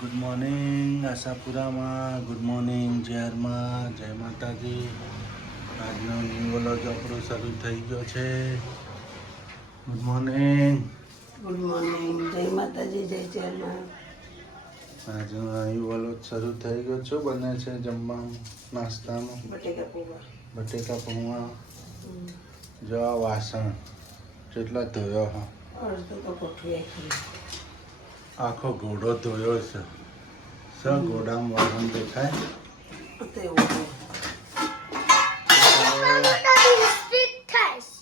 Good morning આશાપુરામાં, good morning જયરમાં, જય માતાજી. આજનો ન્યૂ વ્લોગ આપણો શરૂ થઈ ગયો છે. Good morning. ગુડ મોર્નિંગ, જય માતાજી, જય જયમાં. આજનો ન્યૂ વ્લોગ શરૂ થઈ ગયો છે. બને છે જમવાનું, નાસ્તામાં બટેકા પૌવા. જો આ વાસણ કેટલા ધોયો હા, અડધો તો કોઠવી આખો ઘોડો ધોયો છે. ઘોડામાં વાસણ દેખાય.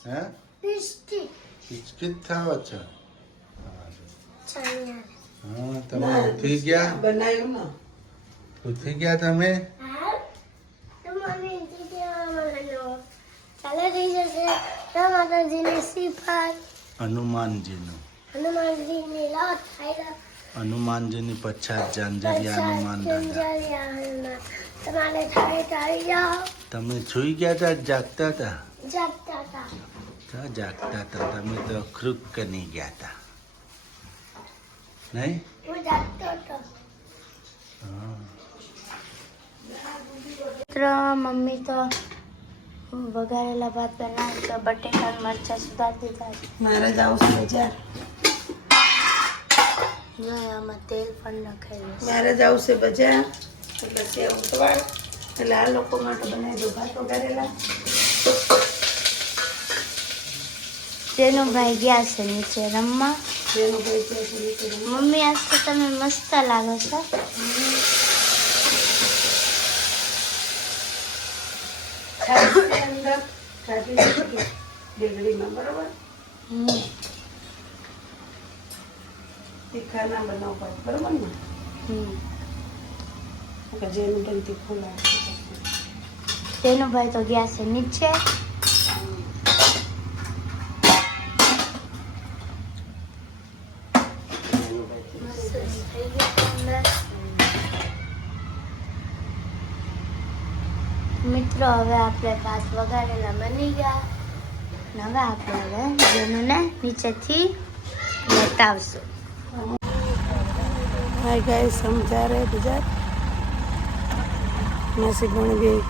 હે બિસ્કિટ ખાવ છે? હા, તમે ઉઠી ગયા? બનાવ્યું ને ઉઠી ગયા તમે? હનુમાનજીની પછાત જાંજરિયા હનુમાન દાદા. તમે સુઈ ગયા હતા કે જાગતા હતા? જાગતા હતા. તમે તો ખૃક કરી ગયા હતા નહીં? મમ્મી તો વઘારેલા ભાત બનાવી તો બટેકા મરચા સુધારી દીધા. મારે જાવ છે બજાર. આમાં તેલ પણ નખાયું. મારે જાવ છે બજાર એટલે સેવ ઉતવાળ એટલે આ લોકો માટે બનાવી દો ભાત વઘારેલા. તેનું ભાઈ ગયા છે નીચે રમવા. જેનું ભાઈ છે નીચે રમવા. મમ્મી આજ તો તમે મસ્ત લાગો છો. અંદર ડેગડીમાં બરોબર તીખા ના બનાવવા બરોબર ને. જેનું પણ તીખું લાગે. તેનું ભાઈ તો ગયા છે નીચે. મિત્રો હવે આપણે ભાત વઘારેલા બની ગયા. હવે આપણે જેનુંને નીચેથી બતાવશું. हाय गाइस, हम जा रहे हैं बाजार. नसीब बन गई.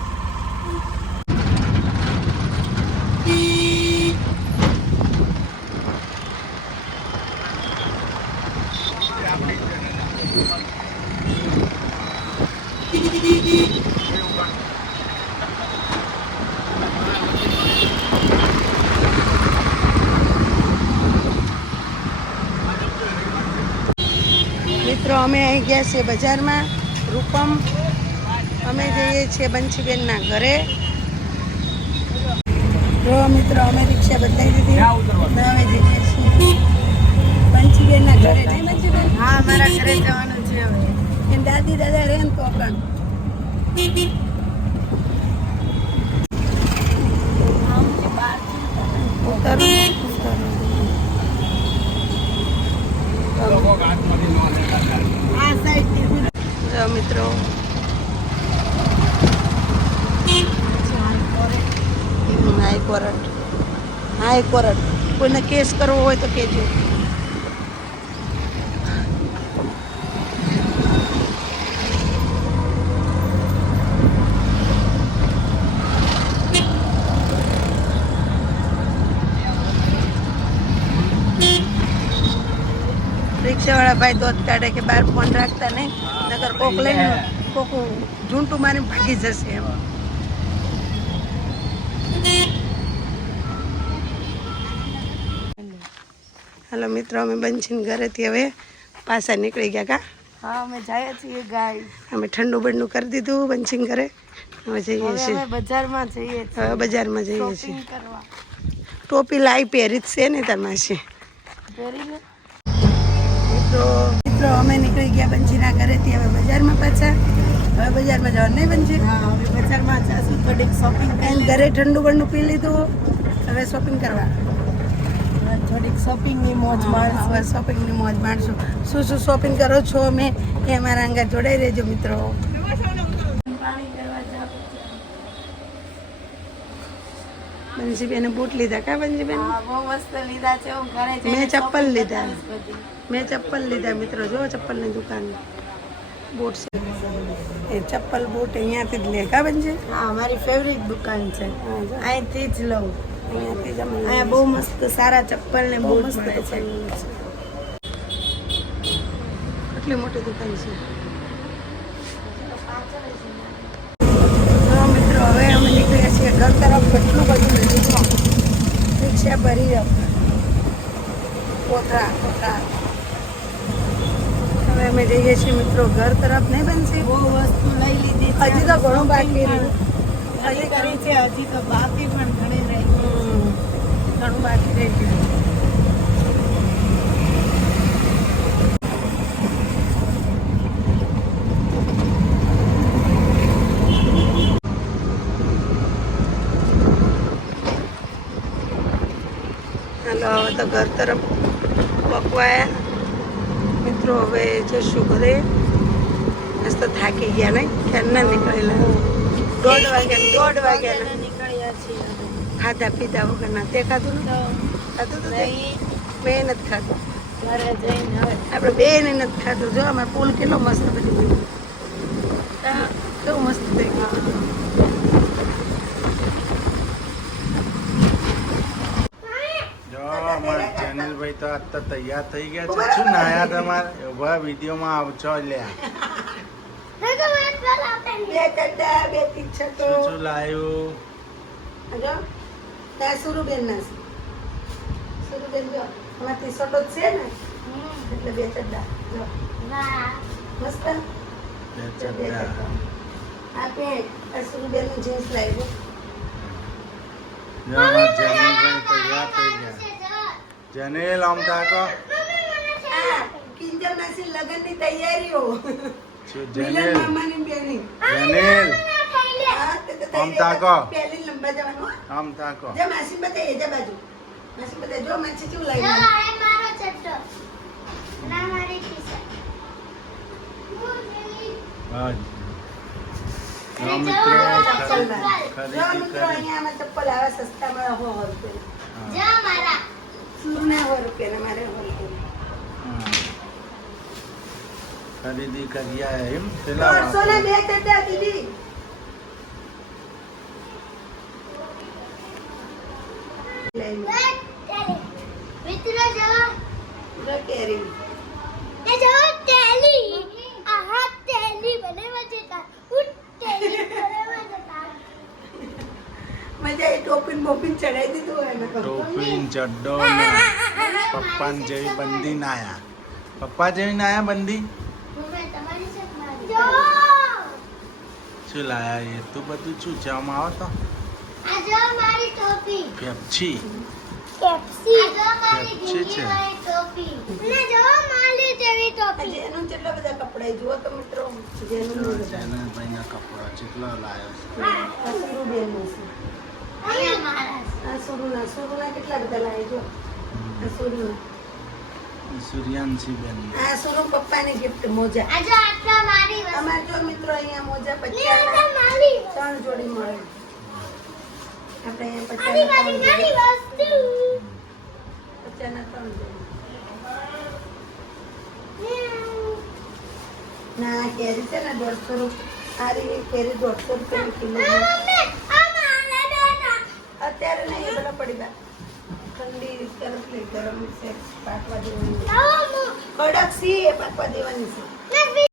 મિત્રો અમે અહીં ગયા છીએ બજારમાં રૂપમ. અમે જઈએ છીએ બંસીબેનના ઘરે. જો મિત્રો અમે રિક્ષા બદલાઈ દીધી. અમે જઈએ છીએ બંસીબેનના ઘરે. નહીં બંસીબેન? હા, મારા ઘરે જવાનું છે હવે. એમ દાદી દાદા રહે ને તો પણ જો મિત્રો હાઈકોર્ટ કોઈને કેસ કરવો હોય તો કહેજો. રિક્ષાવાળા ભાઈ દોત કાઢે કે બહાર ફોન રાખતા નહીં, નકર કોક લઈને કોક ઝૂંટું મારીને ભાગી જશે એમ. હાલો મિત્રો, અમે બંસીને ઘરેથી હવે પાછા નીકળી ગયા. કા? હા, અમે જઈએ છીએ ગાય. અમે ઠંડુ બંડું કરી દીધું બંસીને ઘરે. હવે જઈએ છીએ બજારમાં જઈએ હવે બજારમાં જઈએ છીએ. કરવા. ટોપી લાઈ પહેરી જ છે ને તમારે. પહેરીને મિત્રો અમે નીકળી ગયા બંસીના ઘરેથી હવે બજારમાં પાછા. હવે બજારમાં જવાનું નહીં બંસી? હા, હવે બજારમાં જશું. થોડીક શોપિંગ કરી. ઘરે ઠંડુ બંડું પી લીધું. હવે શોપિંગ કરવા. થોડીક શોપિંગની મોજ માણશું. હવે શોપિંગની મોજ માણશું. શું શું શોપિંગ કરો છો અમે એ અમારા અંગા જોડાઈ રહેજો મિત્રો. બંસીબેને બૂટ લીધા. કા બંસીબેન? બહુ મસ્ત લીધા છે. હું ઘરે મેં ચપ્પલ લીધા. મિત્રો જો ચપ્પલની દુકાન. બૂટ છે એ ચપ્પલ બૂટ અહીંયાથી જ લે કા બનશે? હા મારી ફેવરિટ દુકાન છે, હા, જો. અહીંથી જ લઉં. અહીંયાથી જ અમે અહીંયા બહુ મસ્ત સારા ચપ્પલ ને બહુ બૂટ મસ્ત મળે છે. દુકાન છે. કેટલી મોટી દુકાન છે. તો મિત્રો હવે અમે નીકળ્યા છીએ ઘર તરફ. કેટલું બધું નજીકમાં રિક્ષા ભરી કોથળા. હવે અમે જઈએ છીએ મિત્રો ઘર તરફ. નહીં બનશે? બહુ વસ્તુ લઈ લીધી છે. હજી તો ઘણું બાકી રહ્યું. હજી કરી છે, હજી તો બાકી પણ ઘણી રહી. ઘણું બાકી રહી ગયું. હાલો હવે તો ઘર તરફ પકવાયા મિત્રો. હવે જશું ઘરે. મસ્ત થાકી ગયા નહીં? ક્યારના નીકળેલા 1:30 વાગ્યાના. નીકળ્યા છીએ. ખાધા પીધા વગરના. તે ખાધું ને? તો ખાધું તો તે? નહીં, મેં નથી ખાધું. ઘરે જઈને હવે આપણે બેને નથી ખાધું. જો અમારે પુલ કેટલો મસ્ત બની ગયો. કેવું મસ્ત થઈ ગયું. જો અમારા ચેનલભાઈ તો આજ તો તૈયાર થઈ ગયા છે. શું નાયા તમારે? ઉભા વિડીયોમાં આવજો લ્યા. બે કડા, બે ટી-શર્ટો. શું લાયું? જો ત્યાં સુરુબેનના છે. સુરુબેન જો આમાં ટી-શર્ટો જ છે ને એટલે બે ચડ્ડા. જો મસ્ત. બે બે ચડ્ડા. ચડ્ડા. આ પેન્ટ આ સુરુબેનનું જીન્સ લાવ્યું. જો અમારા ચેનલભાઈ તૈયાર થઈ ગયા. જનેલ આમ તાકો. આ કિંજલ માસી લગનની તૈયારીઓ. શું મિલન જનેલ? મામાની બેની. જનેલ હા, તે તો આમ તાકો. પહેલી લંબા જવાનું હો. આમ તાકો. જા માસી બતાય જા બાજુ. માસી બતાય જો માસી કેવું લાગ્યું. બસ. જો મિત્રો ચપ્પલમાં. જો ખરીદી મિત્રો કરી. અહીંયા આમાં ચપ્પલ આવે સસ્તામાં 100 રૂપિયા. સુરના 100 રૂપિયા મારે 100 રૂપિયા. હા. ખરીદી કરી આયા એમ પેલા 100 ના બે ચડ્ડા દીદી. લઈ લો. જો કેરી. મજા એ ટોપીન બોપીન ચડાઈ દીધું હોય ને. ટોપી ચડ્ડો ને પપ્પાને જેવી બંદી નાયા. પપ્પા જેવી નાયા બંદી. શું લાયા એ તું બધું શું છે આમાં આવો તો પેપ્સી. હજી એનું કેટલા બધા કપડા જુઓ તો મિત્રો. જેનું નહીં બધા. ચેનલભાઈના કપડા કેટલા લાયો છે. આ સુરુબેનનું છે. આ સુરુના કેટલા બધા લાવે જો. આ સુરુના. સૂર્યાંશી બેન. આ સુરુ પપ્પાની ગિફ્ટ મોજા. અમારે જો મિત્રો અહીંયા મોજા 50 ત્રણ જોડી મળે. આપણે 50 ના 3 જોડી. ના કેરી છે ને 150 રૂપિયા. આ રહી કેરી 150 રૂપિયા કિલો. અત્યારે નહીં બધા પડી ગયા. ઠંડી તરફ લઈ ગરમ છે પાકવા દેવાની. કડક સી એ પાકવા દેવાની છે.